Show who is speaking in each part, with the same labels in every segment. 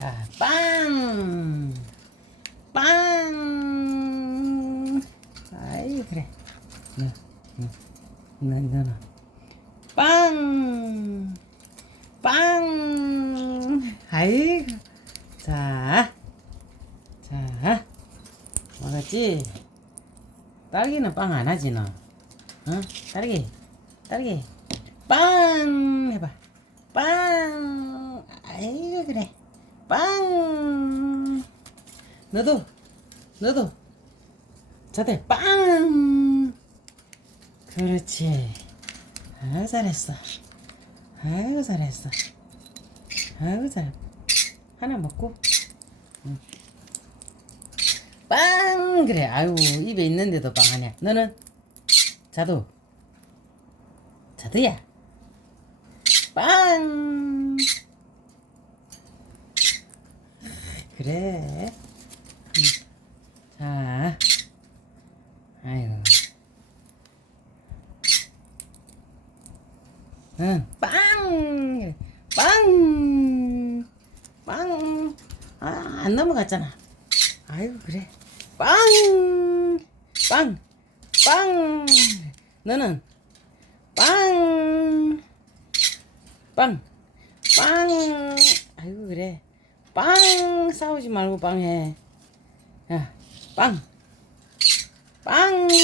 Speaker 1: 자, 빵! 빵! 아이, 그래. 너, 너, 너, 너는. 빵! 빵! 아이고. 자, 자, 먹었지? 딸기는 빵 안 하지, 너. 응? 딸기, 딸기. 빵! 해봐. 빵! 아이고, 그래. 빵! 너도, 너도. 저대 빵! 그렇지. 아유, 잘했어. 아유, 잘했어. 아유, 잘. 하나 먹고. 응. 빵! 그래. 아유, 입에 있는데도 빵 하냐. 너는? 자두. 자두야. 빵! 그래. 음. 자. 아유. 응, 빵! 빵! 빵! 아, 안 넘어갔잖아. 아유, 그래. 빵! 빵! 빵! 너는 빵! 빵! 빵! 아이고, 그래. 빵! 싸우지 말고 빵 해. 야, 빵! 빵!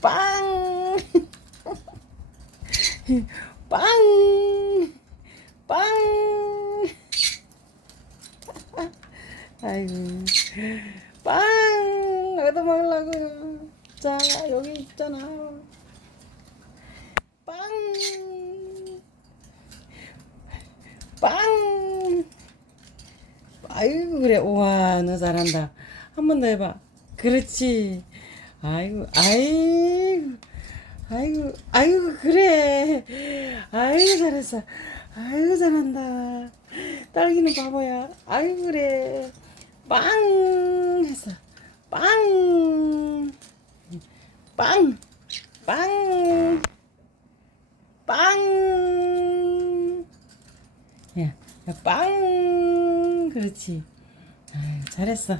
Speaker 1: 빵! 빵! 빵! 아이고. 빵! 얻어 먹으려고. 자, 여기 있잖아. 빵! 빵! 아이고, 그래. 우와, 너 잘한다. 한 번 더 해봐. 그렇지. 아이고, 아이고. 아이고, 아이고, 그래. 아이고, 잘했어. 아이고, 잘한다. 딸기는 바보야. 아이고, 그래. 빵! 했어. 빵! 빵! 빵! 빵! 야, 야, 빵! 그렇지. 아유, 잘했어.